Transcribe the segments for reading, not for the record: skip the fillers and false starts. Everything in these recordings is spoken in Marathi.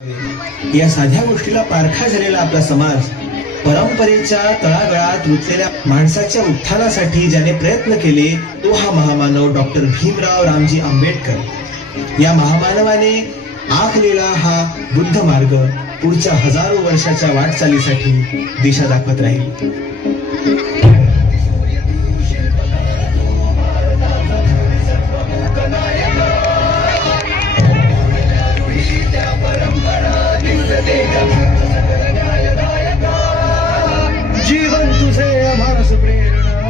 या साध्या गोष्टीला पारखा झालेला आपला समाज परंपरेच्या तळागाळात रुतलेल्या माणसाच्या उत्थानासाठी ज्याने प्रयत्न केले तो हा महामानव डॉक्टर भीमराव रामजी आंबेडकर। या महामानवाने आखलेला हा बुद्ध मार्ग पुढच्या हजारो वर्षाच्या वाटचालीसाठी दिशा दाखवत राहील। जीवन तुझे आभास प्रेरणा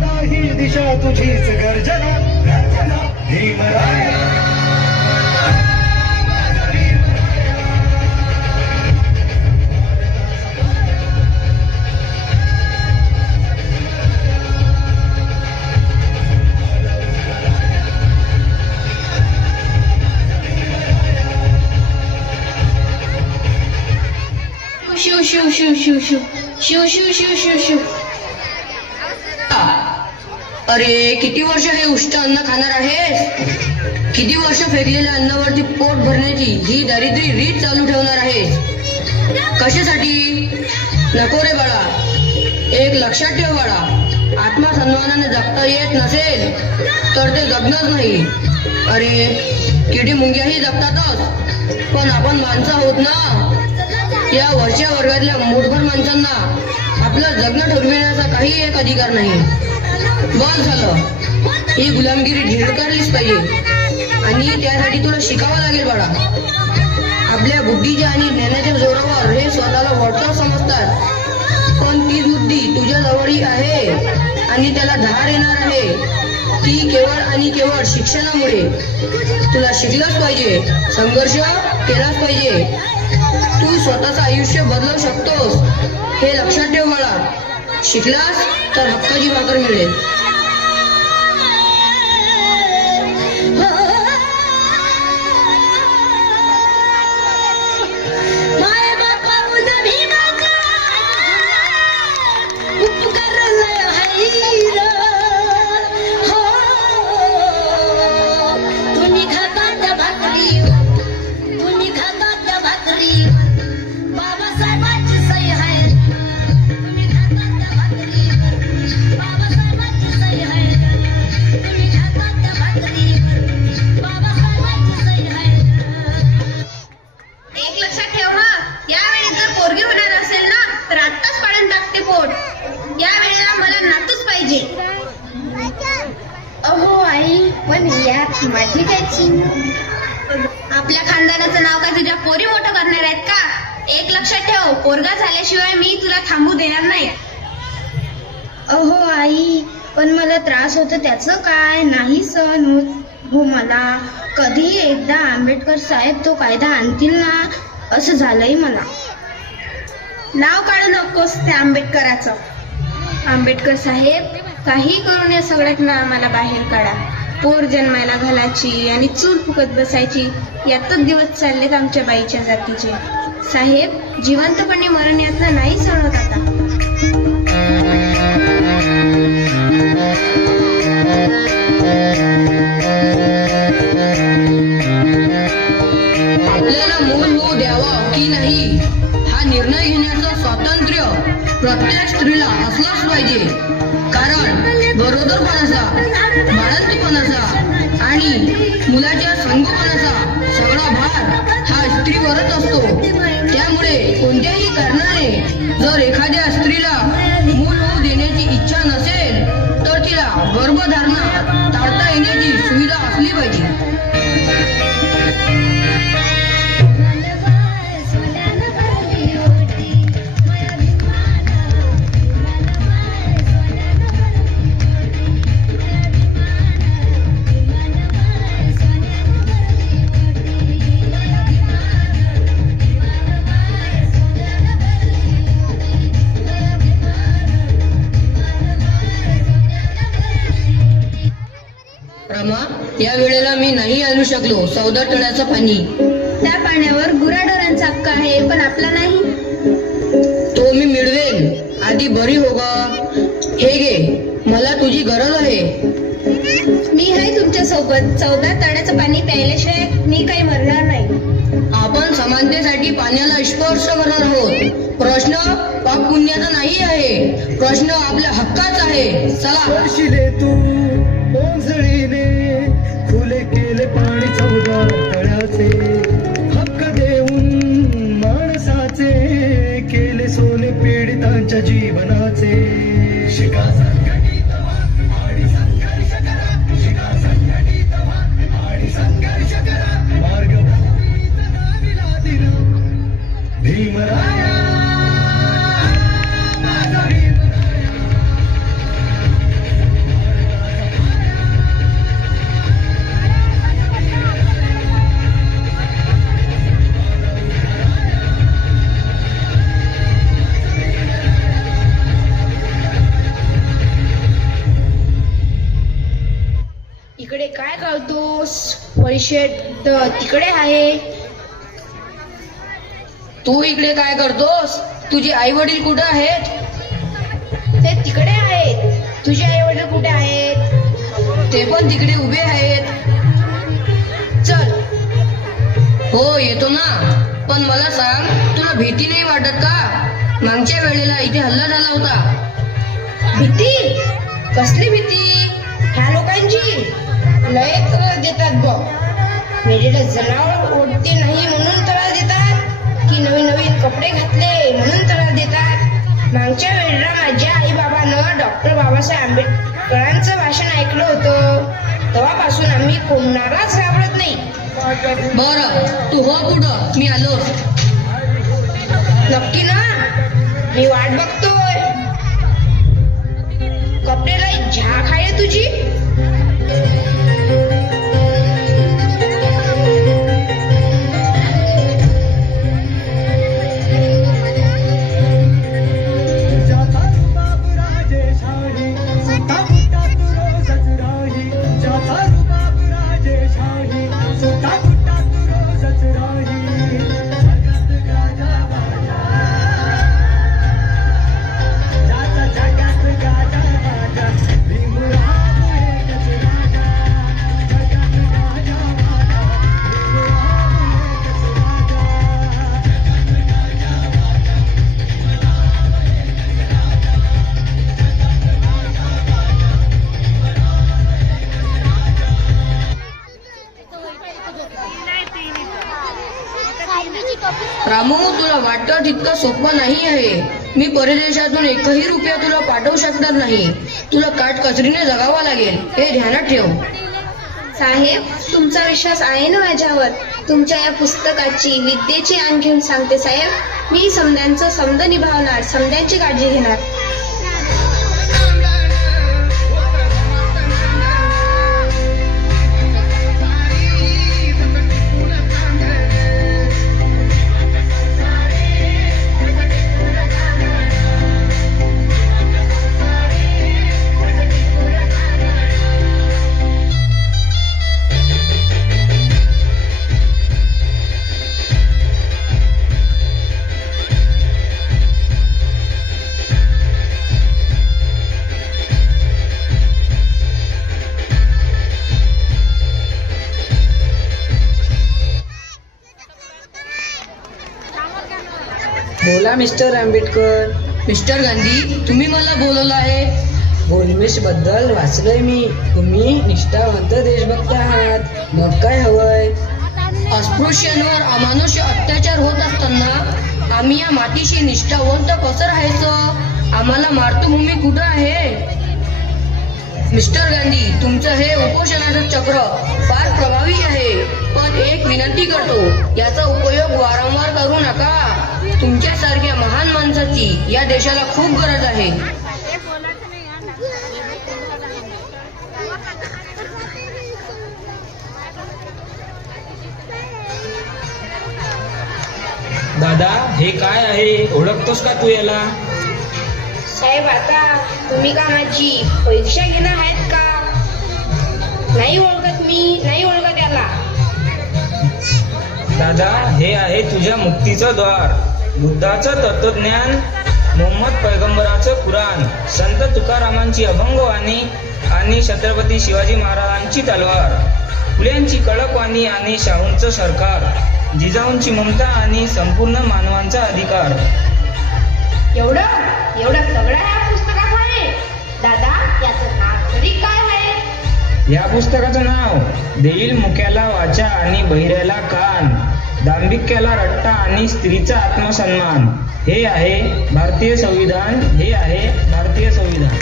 नाही दिशा तुझीच गर्जना भीमराया। शिव शिव शिव शिव शिव शिव शिव शिव शिव शिव। अरे किती वर्ष हे उष्ट अन्न खाणार आहेस? किती वर्ष फेकलेल्या अन्नावरती पोट भरण्याची ही दारिद्र्य रीत चालू ठेवणार आहेस? कशासाठी? नको रे बाळा, एक लक्षात ठेव बाळा, आत्मसन्मानाने जगता येत नसेल तर ते जगणंच नाही। अरे किडी मुंग्याही जगतातच, पण आपण माणसं आहोत ना। या वरच्या वर्गातल्या मूठभर माणसांना आपलं जगणं ठरविण्याचा काही एक अधिकार नाही। बस झालं, ही गुलामगिरी झिडकारलीच पाहिजे आणि त्यासाठी तुला शिकावं लागेल बाळा। आपल्या बुद्धीच्या आणि ज्ञानाच्या जोरावर हे स्वतःला वॉटर समजतात, पण ती बुद्धी तुझ्या जवळही आहे आणि त्याला धार येणार आहे ती केवळ आणि केवळ शिक्षणामुळे। तुला शिकलंच पाहिजे, संघर्ष केलाच पाहिजे। तू स्वतःचं आयुष्य बदलवू शकतोस हे लक्षात ठेव बाळा। शिकलास तर हक्काची भाकर मिळेल। अहो आई, पण यात माझी काय चीन? आपल्या खानदानाचं नाव काय तुझ्या पोरी मोठं करणार आहेत का? एक लक्षात ठेव, पोरगा झाल्याशिवाय मी तुला थांबू देणार नाही। अहो आई, पण मला त्रास होतो त्याचं काय? नाही सहन होत हो मला। कधी एकदा आंबेडकर साहेब तो कायदा आणतील ना, असं झालंय मला। नाव काढू नकोस त्या आंबेडकराचं। आंबेडकर साहेब, काही करून या सगळ्यातनं आम्हाला बाहेर काढा। पोर जन्मायला घालायची आणि चूल फुकत बसायची यातच दिवस चाललेत आमच्या बाईच्या जातीचे। साहेब, जिवंतपणे मरण यातनं नाही सहन होत आता। आपल्याला मूल होऊ द्यावा की नाही हा निर्णय घेण्याचं स्वातंत्र्य प्रत्येक स्त्रीला असलाच पाहिजे। कारण गरोदरपणाचा, बाळंतपणाचा आणि मुलाच्या संगोपनाचा सगळा भार हा स्त्रीवरच असतो। त्यामुळे कोणत्याही कारणाने जर एखाद्या स्त्रीला मूल होऊ देण्याची इच्छा नसेल तर तिला गर्भधारणा टाळता येण्याची सुविधा असली पाहिजे। या वेळेला मी नाही आणू शकलो 14 टनाचं पाणी। त्या पाण्यावर गुराढोरांचा हक्क आहे, पण आपला नाही। तो मी मिळवेल, आधी बरी हो ग। हे घे, मला तुझी गरज आहे। मी आहे तुमच्या सोबत. 14 तळ्याचं पाणी प्यायल्याशिवाय मी काही मरणार नाही. आपण समानतेसाठी पाण्याला स्पर्श करणार आहोत. प्रश्न पाप पुण्याचा नाही आहे, प्रश्न आपल्या हक्काचा आहे. चला. स्पर्शिले तू ओंजळीने, खुले केले पाणी 14 तळ्याचे, हक्क देऊन माणसाचे, केले सोने पीडितांच्या जीवनाचे. शिका संघटित व्हा आणि संघर्ष करा, शिका संघटित व्हा आणि संघर्ष करा, मार्ग भूमीत नाविला दिला भीमराया, माझा भीमराया. इकडे काय करतोस? पैसे तिकडे आहे. तू इकडे काय करतोस? तुझे आई वडील कुठे आहेत? ते तिकडे आहेत. तुझे आई वडील कुठे आहेत? ते पण तिकडे उभे आहेत. चल. हो येतो ना, पण मला सांग, तुला भीती नाही वाटत का? मागच्या वेळेला इथे हल्ला झाला होता. भीती? कसली भीती? ह्या लोकांची लय त्रास देतात बघ. मेलेलं जनावर ओढते नाही म्हणून त्रास देतात, की नवीन नवीन कपडे घातले म्हणून त्रास देतात. मागच्या वेळेला माझ्या आई बाबानं डॉक्टर बाबासाहेब आंबेडकरांचं भाषण ऐकलं होतं. तेव्हापासून आम्ही कोणालाच घाबरत नाही. बरं, तू हो पुढं, मी आलो. नक्की ना? मी वाट बघतोय. कपडेला झाक आहे तुझी. ज्याचा रुबाब राजेशाही, सुद्धा गुट्टात रोजच राही. ज्याचा रुबाब राजेशाही, सुद्धा गुट्टात रोजच राही. जगात गाजा वाजा, ज्याचा जगात गाजा वाजा, भीमराव एकच राजा. जगात गाजा वाजा, भीमराव एकच राजा. रामू, तुला वाटतं तितकं सोपं नाही आहे. मी परदेशातून एकही रुपया तुला पाठवू शकणार नाही. तुला काटकसरीने जगावं लागेल, हे ध्यानात ठेव. साहेब, तुमचा विश्वास आहे ना माझ्यावर? तुमच्या या पुस्तकाची, विद्येची आण घेऊन सांगते साहेब, मी समद्यांचं समद निभावणार, समद्यांची काळजी घेणार. बोला मिस्टर आंबेडकर. मिस्टर गांधी, तुम्ही मला बोलवलं आहे. गोलमेश बद्दल वाचलंय मी. तुम्ही निष्ठावंत देशभक्त आहात. मग काय हवंय? अस्पृश्यांवर अमानुष अत्याचार होत असताना आम्ही या मातीशी निष्ठावंत कसं राहायचं? आम्हाला मातृभूमी कुठं आहे? मिस्टर गांधी, तुमचं हे उपोषणाचं चक्र फार प्रभावी आहे, पण एक विनंती करतो, याचा उपयोग वारंवार करू नका. तुमच्यासारख्या महान माणसाची या देशाला खूप गरज आहे. दादा, हे काय आहे? ओळखतोस का तू याला? साहेब, आता तुम्ही का माझी परीक्षा घेणार आहेत का? नाही ओळखत, मी नाही ओळखत याला. दादा, हे आहे तुझ्या मुक्तीचं द्वार. बुद्धाचं तत्वज्ञान, मोहम्मद पैगंबराचं कुराण, संत तुकारामांची अभंग वाणी आणि छत्रपती शिवाजी महाराजांची तलवार, फुल्यांची कडक वाणी आणि शाहूंचं सरकार. जिजाऊंची ममता आणि संपूर्ण मानवांचा अधिकार. एवढं सगळं या पुस्तकात आहे. दादा याचं नाव तरी काय आहे? या पुस्तकाचं नाव देईल मुक्याला वाचा आणि बहिऱ्याला कान, दांभिक्याला रट्टा आणि स्त्रीचा आत्मसन्मान. हे आहे भारतीय संविधान. हे आहे भारतीय संविधान.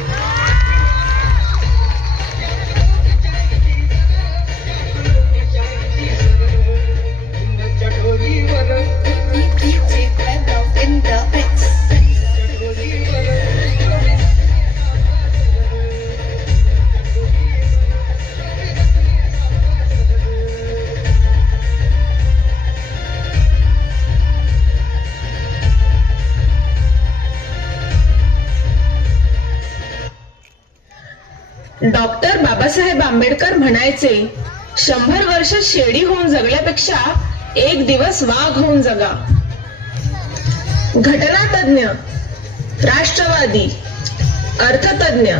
डॉक्टर बाबासाहेब आंबेडकर म्हणायचे, 100 वर्ष शेळी होऊन जगल्यापेक्षा एक दिवस वाघ होऊन जगा. घटनातज्ञ, राष्ट्रवादी, अर्थतज्ञ,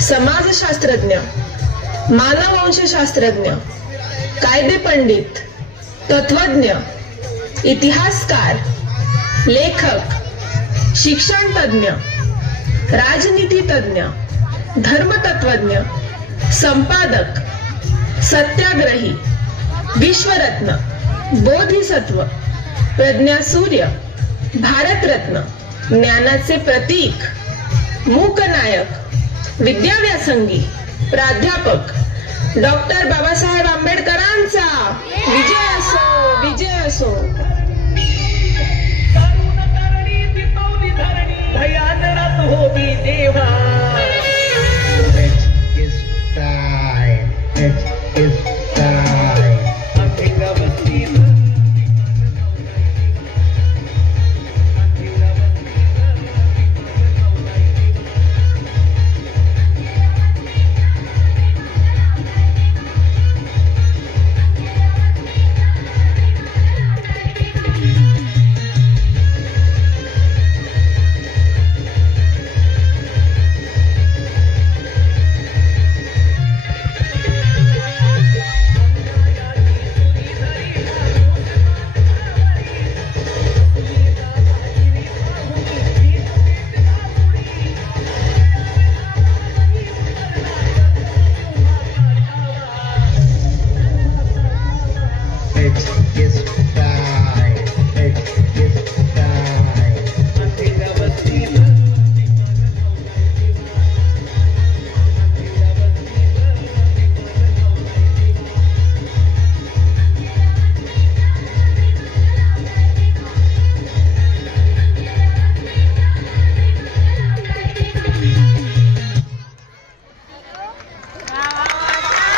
समाजशास्त्रज्ञ, मानववंशशास्त्रज्ञ, कायदेपंडित, तत्वज्ञ, इतिहासकार, लेखक, शिक्षणतज्ञ, राजनीतितज्ञ, धर्मतत्वज्ञ, संपादक, सत्याग्रही, विश्वरत्न, बोधिसत्व, प्रज्ञासूर्य, भारतरत्न, ज्ञानाचे प्रतीक, मूकनायक, विद्याव्यासंगी, प्राध्यापक डॉक्टर बाबासाहेब आंबेडकरांचा विजय असो, विजय असो.